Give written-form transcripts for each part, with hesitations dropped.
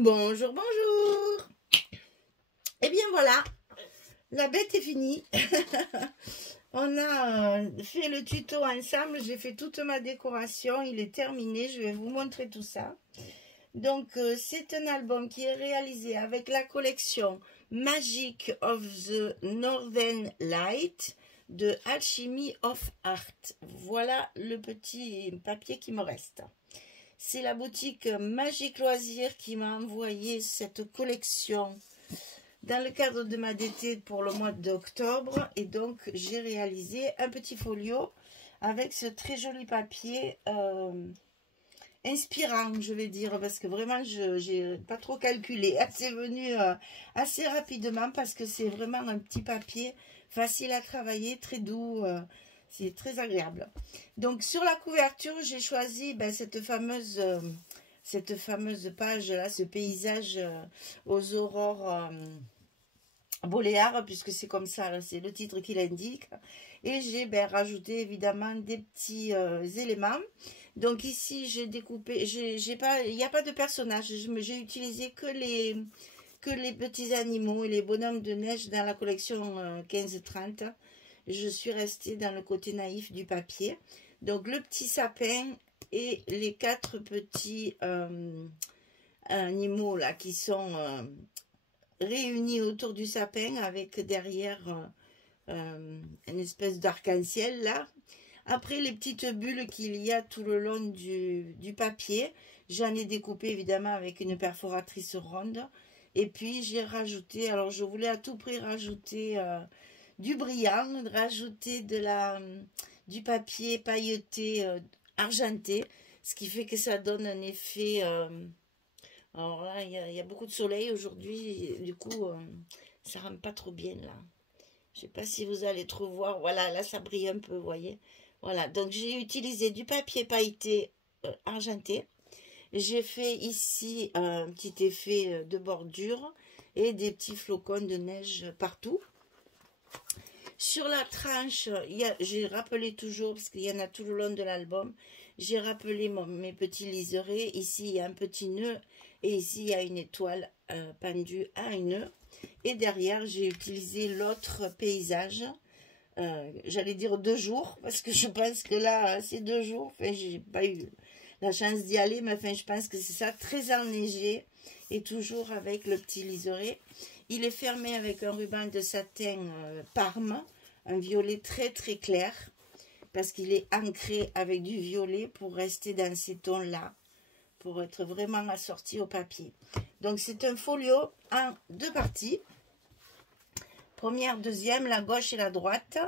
Bonjour, bonjour. Eh bien voilà, la bête est finie. On a fait le tuto ensemble, j'ai fait toute ma décoration, il est terminé, je vais vous montrer tout ça. Donc c'est un album qui est réalisé avec la collection Magic of the Northern Light de Alchemy of Art. Voilà le petit papier qui me reste. C'est la boutique Magic Loisirs qui m'a envoyé cette collection dans le cadre de ma DT pour le mois d'octobre. Et donc, j'ai réalisé un petit folio avec ce très joli papier inspirant, je vais dire, parce que vraiment, je n'ai pas trop calculé. C'est venu assez rapidement parce que c'est vraiment un petit papier facile à travailler, très doux. C'est très agréable. Donc, sur la couverture, j'ai choisi cette fameuse page là, ce paysage aux aurores boréales, puisque c'est comme ça, c'est le titre qui l'indique. Et j'ai rajouté évidemment des petits éléments. Donc ici, j'ai découpé, il n'y a pas de personnage. J'ai utilisé que les petits animaux et les bonhommes de neige dans la collection 15-30. Je suis restée dans le côté naïf du papier. Donc, le petit sapin et les 4 petits animaux là qui sont réunis autour du sapin avec derrière une espèce d'arc-en-ciel là. Après, les petites bulles qu'il y a tout le long du papier, j'en ai découpé évidemment avec une perforatrice ronde. Et puis, j'ai rajouté, alors je voulais à tout prix rajouter du brillant, rajouter du papier pailleté argenté, ce qui fait que ça donne un effet. Alors là, il y a beaucoup de soleil aujourd'hui, du coup, ça rend pas trop bien là. Je sais pas si vous allez trop voir. Voilà, là, ça brille un peu, vous voyez. Voilà, donc j'ai utilisé du papier pailleté argenté. J'ai fait ici un petit effet de bordure et des petits flocons de neige partout. Sur la tranche, j'ai rappelé toujours, parce qu'il y en a tout le long de l'album, j'ai rappelé mes petits liserés. Ici, il y a un petit nœud et ici, il y a une étoile pendue à un nœud. Et derrière, j'ai utilisé l'autre paysage. J'allais dire 2 jours, parce que je pense que là, c'est 2 jours. Enfin, j'ai pas eu la chance d'y aller, mais enfin, je pense que c'est ça, très enneigé et toujours avec le petit liseré. Il est fermé avec un ruban de satin Parme, un violet très très clair, parce qu'il est ancré avec du violet pour rester dans ces tons-là, pour être vraiment assorti au papier. Donc c'est un folio en 2 parties. Première, deuxième, la gauche et la droite.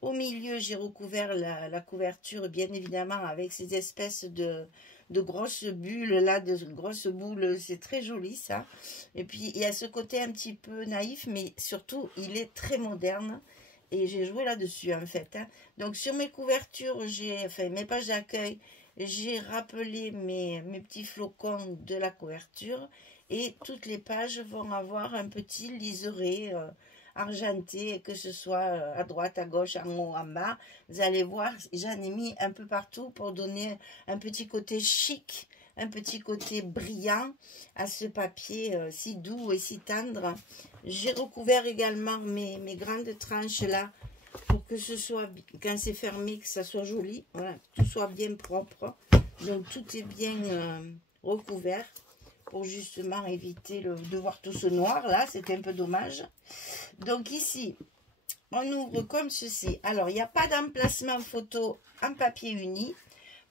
Au milieu, j'ai recouvert la couverture, bien évidemment, avec ces espèces de grosses bulles, là, de grosses boules. C'est très joli, ça. Et puis, il y a ce côté un petit peu naïf, mais surtout, il est très moderne. Et j'ai joué là-dessus, en fait. Donc, sur mes couvertures, mes pages d'accueil, j'ai rappelé mes petits flocons de la couverture. Et toutes les pages vont avoir un petit liseré argenté, que ce soit à droite, à gauche, en haut, en bas. Vous allez voir, j'en ai mis un peu partout pour donner un petit côté chic, un petit côté brillant à ce papier si doux et si tendre. J'ai recouvert également mes grandes tranches là pour que ce soit, quand c'est fermé, que ça soit joli. Voilà, tout soit bien propre. Donc tout est bien recouvert pour justement éviter de voir tout ce noir là, c'était un peu dommage. Donc ici, on ouvre comme ceci. Alors, il n'y a pas d'emplacement photo en papier uni.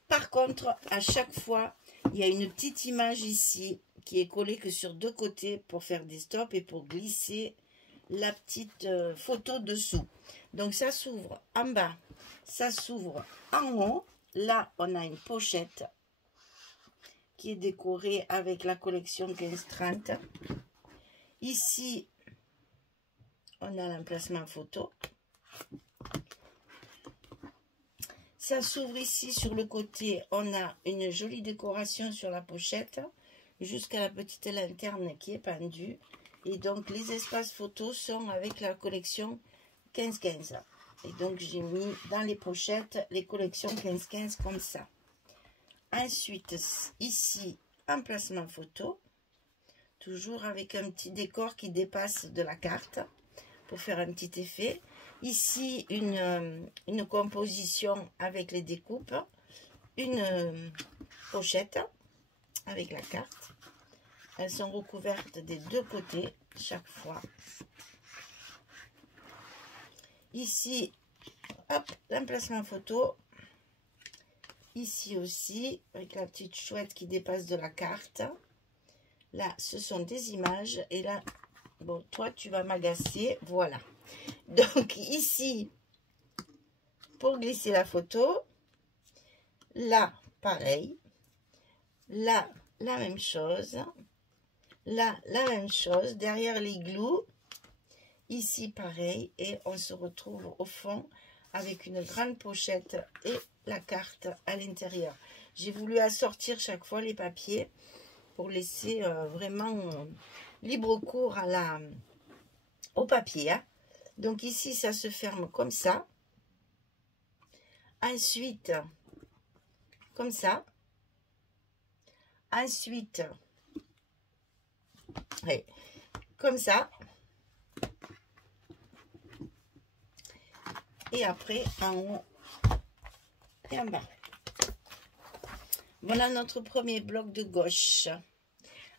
Par contre, à chaque fois, il y a une petite image ici qui est collée que sur 2 côtés pour faire des stops et pour glisser la petite photo dessous. Donc, ça s'ouvre en bas, ça s'ouvre en haut. Là, on a une pochette qui est décorée avec la collection 15-30. Ici, on a l'emplacement photo. Ça s'ouvre ici sur le côté. On a une jolie décoration sur la pochette jusqu'à la petite lanterne qui est pendue. Et donc, les espaces photos sont avec la collection 15-15. Et donc, j'ai mis dans les pochettes les collections 15-15 comme ça. Ensuite, ici, emplacement photo. Toujours avec un petit décor qui dépasse de la carte pour faire un petit effet. Ici, une composition avec les découpes. Une pochette avec la carte. Elles sont recouvertes des deux côtés chaque fois. Ici, hop, l'emplacement photo. Ici aussi, avec la petite chouette qui dépasse de la carte. Là, ce sont des images. Et là, bon, toi, tu vas m'agacer. Voilà. Donc, ici, pour glisser la photo. Là, pareil. Là, la même chose. Là, la même chose. Derrière l'igloo. Ici, pareil. Et on se retrouve au fond avec une grande pochette et la carte à l'intérieur. J'ai voulu assortir chaque fois les papiers pour laisser vraiment libre cours au papier. Hein. Donc ici, ça se ferme comme ça. Ensuite, comme ça. Ensuite, ouais, comme ça. Et après, en haut et en bas. Voilà notre premier bloc de gauche.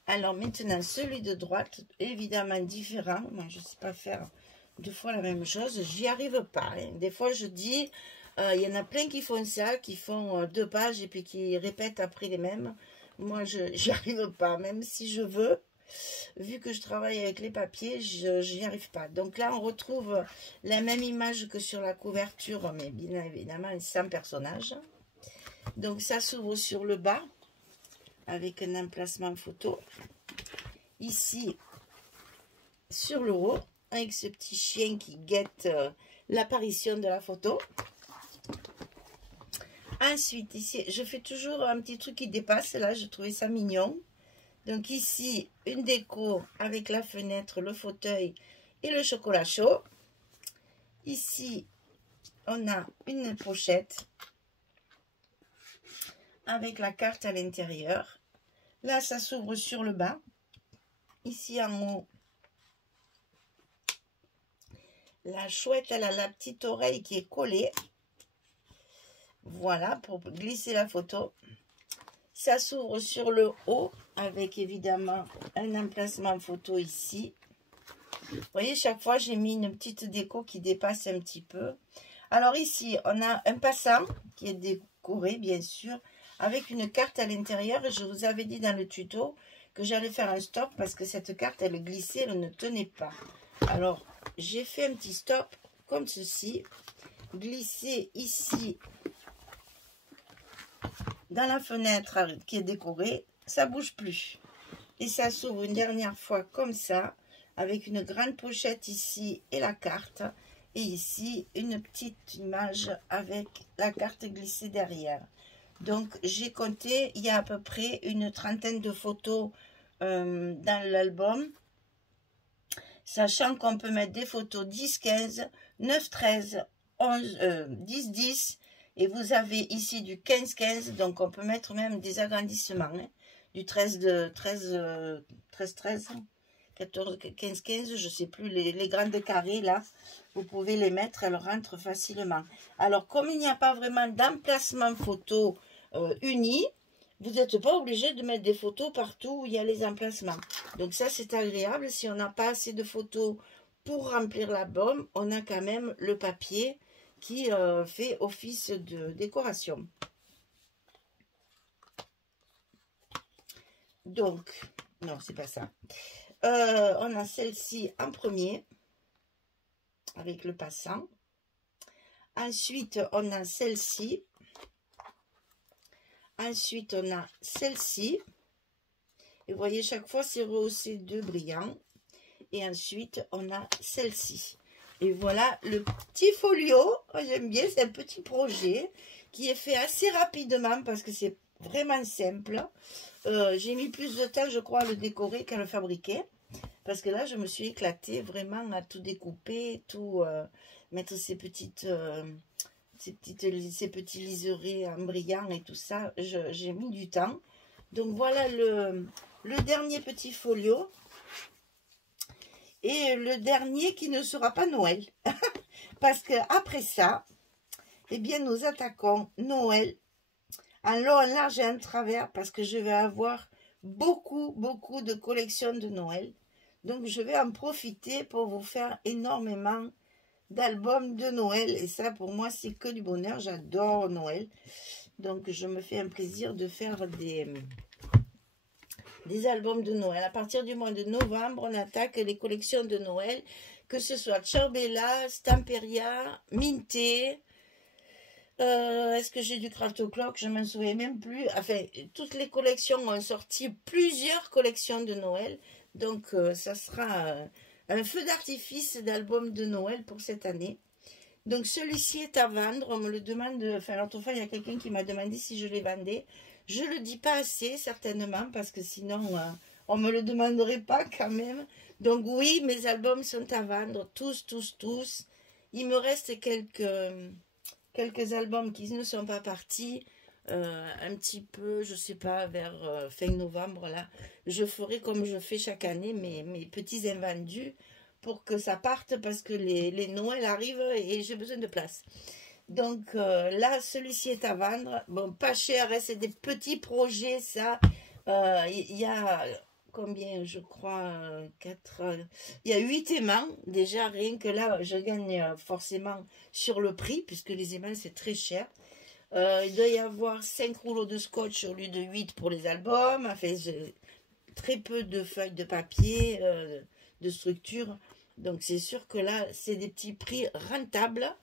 Alors maintenant, celui de droite, évidemment différent. Moi, je ne sais pas faire deux fois la même chose. J'y arrive pas. Hein. Des fois, je dis, il y en a plein qui font ça, qui font 2 pages et puis qui répètent après les mêmes. Moi, je n'y arrive pas. Même si je veux, vu que je travaille avec les papiers, je n'y arrive pas. Donc là, on retrouve la même image que sur la couverture, mais bien évidemment, sans personnage. Donc ça s'ouvre sur le bas, avec un emplacement photo. Ici, sur le haut, avec ce petit chien qui guette l'apparition de la photo. Ensuite, ici, je fais toujours un petit truc qui dépasse. Là, je trouvais ça mignon. Donc ici, une déco avec la fenêtre, le fauteuil et le chocolat chaud. Ici, on a une pochette avec la carte à l'intérieur. Là, ça s'ouvre sur le bas. Ici, en haut, la chouette, elle a la petite oreille qui est collée. Voilà, pour glisser la photo. Ça s'ouvre sur le haut avec évidemment un emplacement photo ici. Vous voyez, chaque fois, j'ai mis une petite déco qui dépasse un petit peu. Alors ici, on a un passant qui est décoré, bien sûr, avec une carte à l'intérieur. Je vous avais dit dans le tuto que j'allais faire un stop parce que cette carte, elle glissait, elle ne tenait pas. Alors, j'ai fait un petit stop comme ceci. Glisser ici dans la fenêtre qui est décorée, ça bouge plus. Et ça s'ouvre une dernière fois comme ça, avec une grande pochette ici et la carte. Et ici, une petite image avec la carte glissée derrière. Donc, j'ai compté, il y a à peu près une trentaine de photos dans l'album. Sachant qu'on peut mettre des photos 10, 15, 9, 13, 11, 10, 10. Et vous avez ici du 15, 15. Donc, on peut mettre même des agrandissements. Hein, du 13, 13, 13, 14, 15, 15. Je ne sais plus, les grandes carrés là. Vous pouvez les mettre, elles rentrent facilement. Alors, comme il n'y a pas vraiment d'emplacement photo uni, vous n'êtes pas obligé de mettre des photos partout où il y a les emplacements. Donc ça, c'est agréable. Si on n'a pas assez de photos pour remplir l'album, on a quand même le papier qui fait office de décoration. Donc, non, c'est pas ça. On a celle-ci en premier, avec le passant. Ensuite, on a celle-ci. Ensuite, on a celle-ci. Et vous voyez, chaque fois, c'est rehaussé de brillant. Et ensuite, on a celle-ci. Et voilà le petit folio. J'aime bien, c'est un petit projet qui est fait assez rapidement parce que c'est vraiment simple. J'ai mis plus de temps, je crois, à le décorer qu'à le fabriquer. Parce que là, je me suis éclatée vraiment à tout découper, tout mettre ces petits liserés en brillant et tout ça. J'ai mis du temps. Donc voilà le dernier petit folio. Et le dernier qui ne sera pas Noël. Parce que après ça, eh bien, nous attaquons Noël en long, en large et en travers. Parce que je vais avoir beaucoup de collections de Noël. Donc, je vais en profiter pour vous faire énormément d'albums de Noël. Et ça, pour moi, c'est que du bonheur. J'adore Noël. Donc, je me fais un plaisir de faire des albums de Noël. À partir du mois de novembre, on attaque les collections de Noël, que ce soit Ciao Bella, Stamperia, Minté. Est-ce que j'ai du Craft O'Clock? Je ne m'en souviens même plus. Enfin, toutes les collections ont sorti plusieurs collections de Noël. Donc, ça sera un feu d'artifice d'albums de Noël pour cette année. Donc, celui-ci est à vendre. On me le demande. Enfin, l'autre fois, il y a quelqu'un qui m'a demandé si je les vendais. Je ne le dis pas assez, certainement, parce que sinon, on ne me le demanderait pas quand même. Donc oui, mes albums sont à vendre, tous. Il me reste quelques albums qui ne sont pas partis, un petit peu, je ne sais pas, vers fin novembre, là. Je ferai comme je fais chaque année, mes petits invendus, pour que ça parte, parce que les Noëls arrivent et j'ai besoin de place. Donc là, celui-ci est à vendre. Bon, pas cher, hein, c'est des petits projets, ça. Il y a combien, je crois, 4... il y a 8 aimants. Déjà, rien que là, je gagne forcément sur le prix, puisque les aimants, c'est très cher. Il doit y avoir 5 rouleaux de scotch au lieu de 8 pour les albums. Enfin, très peu de feuilles de papier, de structure. Donc, c'est sûr que là, c'est des petits prix rentables.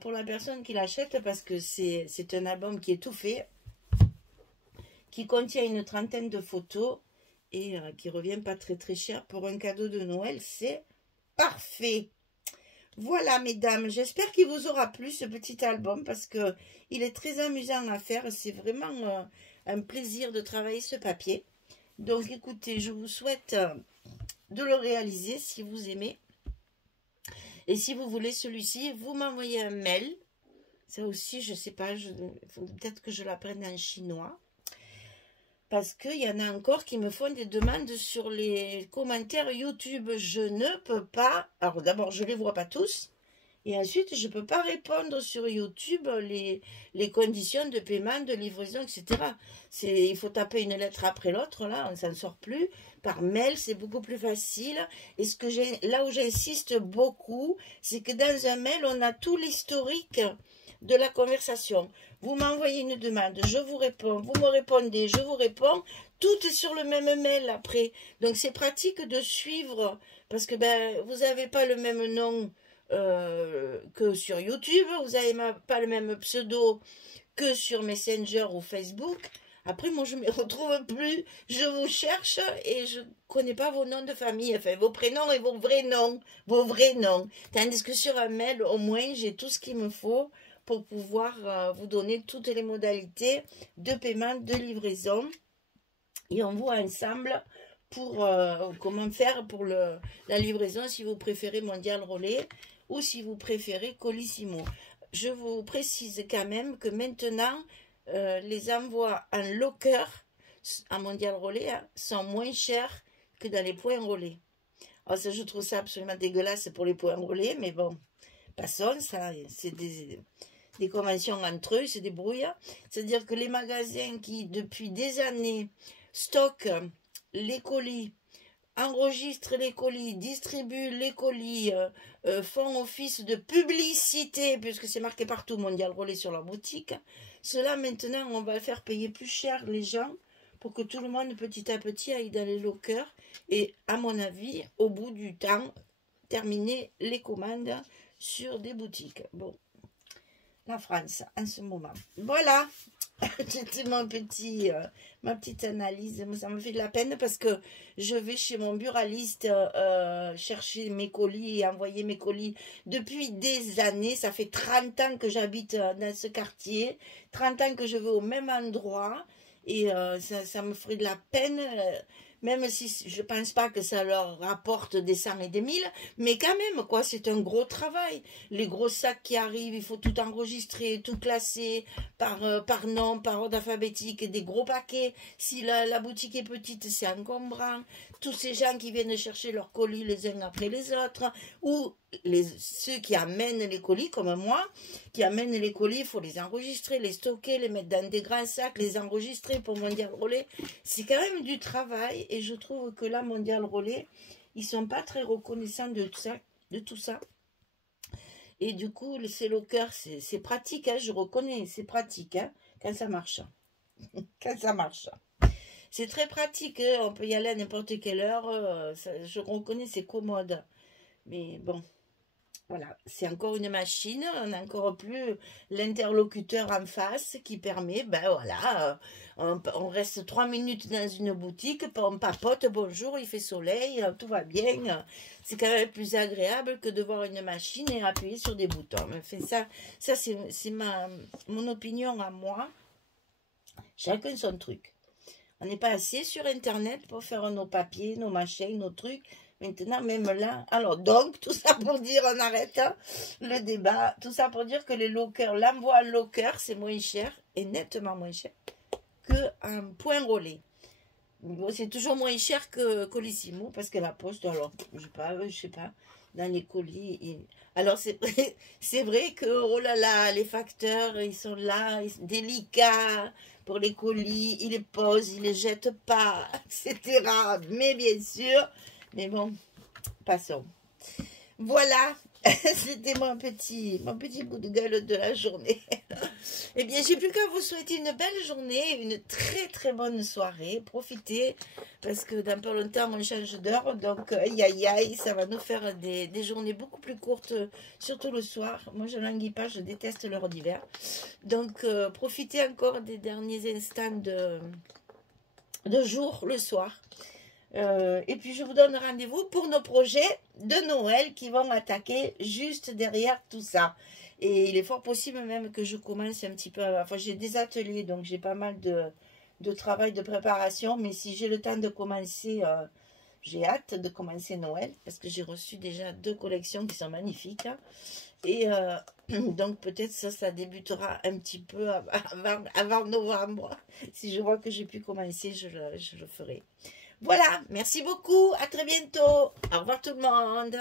Pour la personne qui l'achète, parce que c'est un album qui est tout fait, qui contient une trentaine de photos et qui revient pas très cher pour un cadeau de Noël. C'est parfait. Voilà, mesdames, j'espère qu'il vous aura plu ce petit album, parce que il est très amusant à faire. C'est vraiment un plaisir de travailler ce papier. Donc écoutez, je vous souhaite de le réaliser si vous aimez. Et si vous voulez celui-ci, vous m'envoyez un mail. Ça aussi, je ne sais pas, peut-être que je l'apprenne en chinois. Parce qu'il y en a encore qui me font des demandes sur les commentaires YouTube. Je ne peux pas... Alors d'abord, je ne les vois pas tous. Et ensuite, je ne peux pas répondre sur YouTube les conditions de paiement, de livraison, etc. Il faut taper une lettre après l'autre, là, on ne s'en sort plus. Par mail, c'est beaucoup plus facile. Et là où j'insiste beaucoup, c'est que dans un mail, on a tout l'historique de la conversation. Vous m'envoyez une demande, je vous réponds, vous me répondez, je vous réponds. Tout est sur le même mail après. Donc, c'est pratique de suivre, parce que vous n'avez pas le même nom que sur YouTube, vous n'avez pas le même pseudo que sur Messenger ou Facebook. Après, moi, je ne me retrouve plus, je vous cherche et je ne connais pas vos noms de famille, enfin, vos prénoms et vos vrais noms. Tandis que sur un mail, au moins, j'ai tout ce qu'il me faut pour pouvoir vous donner toutes les modalités de paiement, de livraison. Et on voit ensemble pour comment faire pour la livraison, si vous préférez Mondial Relais ou si vous préférez Colissimo. Je vous précise quand même que maintenant, les envois en locker à Mondial Relais sont moins chers que dans les points relais. Alors ça, je trouve ça absolument dégueulasse pour les points relais, mais bon, passons, ça, c'est des conventions entre eux, c'est des brouilles. C'est-à-dire que les magasins qui, depuis des années, stockent les colis, enregistrent les colis, distribuent les colis, font office de publicité, puisque c'est marqué partout Mondial Relais sur leur boutique. Cela, maintenant, on va faire payer plus cher les gens pour que tout le monde, petit à petit, aille dans les lockers. Et, à mon avis, au bout du temps, terminer les commandes sur des boutiques. Bon, la France, en ce moment. Voilà, c'était ma petite analyse. Ça me fait de la peine parce que je vais chez mon buraliste chercher mes colis et envoyer mes colis depuis des années. Ça fait 30 ans que j'habite dans ce quartier, 30 ans que je vais au même endroit et ça me ferait de la peine. même si je pense pas que ça leur rapporte des cents et des mille, mais quand même, quoi, c'est un gros travail. Les gros sacs qui arrivent, il faut tout enregistrer, tout classer par nom, par ordre alphabétique, des gros paquets. Si la boutique est petite, c'est encombrant. Tous ces gens qui viennent chercher leurs colis les uns après les autres, ou ceux qui amènent les colis, comme moi, qui amènent les colis, il faut les enregistrer, les stocker, les mettre dans des grands sacs, les enregistrer pour Mondial Relais. C'est quand même du travail, et je trouve que là, Mondial Relais, ils sont pas très reconnaissants de tout ça. Et du coup, c'est le cœur, c'est pratique, hein, je reconnais, c'est pratique, hein, quand ça marche. Quand ça marche. C'est très pratique, hein, on peut y aller à n'importe quelle heure, je reconnais, c'est commode. Mais bon, voilà, c'est encore une machine, on a encore plus l'interlocuteur en face qui permet, ben voilà, on reste 3 minutes dans une boutique, on papote, bonjour, il fait soleil, tout va bien. C'est quand même plus agréable que de voir une machine et appuyer sur des boutons. Enfin, ça c'est mon opinion à moi. Chacun son truc. On n'est pas assez sur Internet pour faire nos papiers, nos machins, nos trucs. Maintenant, même là, alors donc, tout ça pour dire, on arrête hein, le débat, tout ça pour dire que les lockers, l'envoi en locker, c'est moins cher, et nettement moins cher, qu'un point relais. Bon, c'est toujours moins cher que Colissimo, parce que la poste, alors, je sais pas, dans les colis, alors c'est vrai que, oh là là, les facteurs, ils sont là, ils sont délicats pour les colis, ils les posent, ils les jettent pas, etc. Mais bien sûr... Mais bon, passons. Voilà, c'était mon petit bout de gueule de la journée. Eh bien, j'ai plus qu'à vous souhaiter une belle journée, une très très bonne soirée. Profitez, parce que dans pas longtemps, on change d'heure. Donc, aïe aïe aïe, ça va nous faire des journées beaucoup plus courtes, surtout le soir. Moi, je languis pas, je déteste l'heure d'hiver. Donc, profitez encore des derniers instants de jour le soir. Et puis je vous donne rendez-vous pour nos projets de Noël qui vont attaquer juste derrière tout ça. Et il est fort possible même que je commence un petit peu, enfin j'ai des ateliers donc j'ai pas mal de travail de préparation, mais si j'ai le temps de commencer, j'ai hâte de commencer Noël parce que j'ai reçu déjà 2 collections qui sont magnifiques. Hein. Et donc peut-être ça débutera un petit peu avant novembre. Si je vois que j'ai pu commencer, je le ferai. Voilà, merci beaucoup, à très bientôt. Au revoir tout le monde.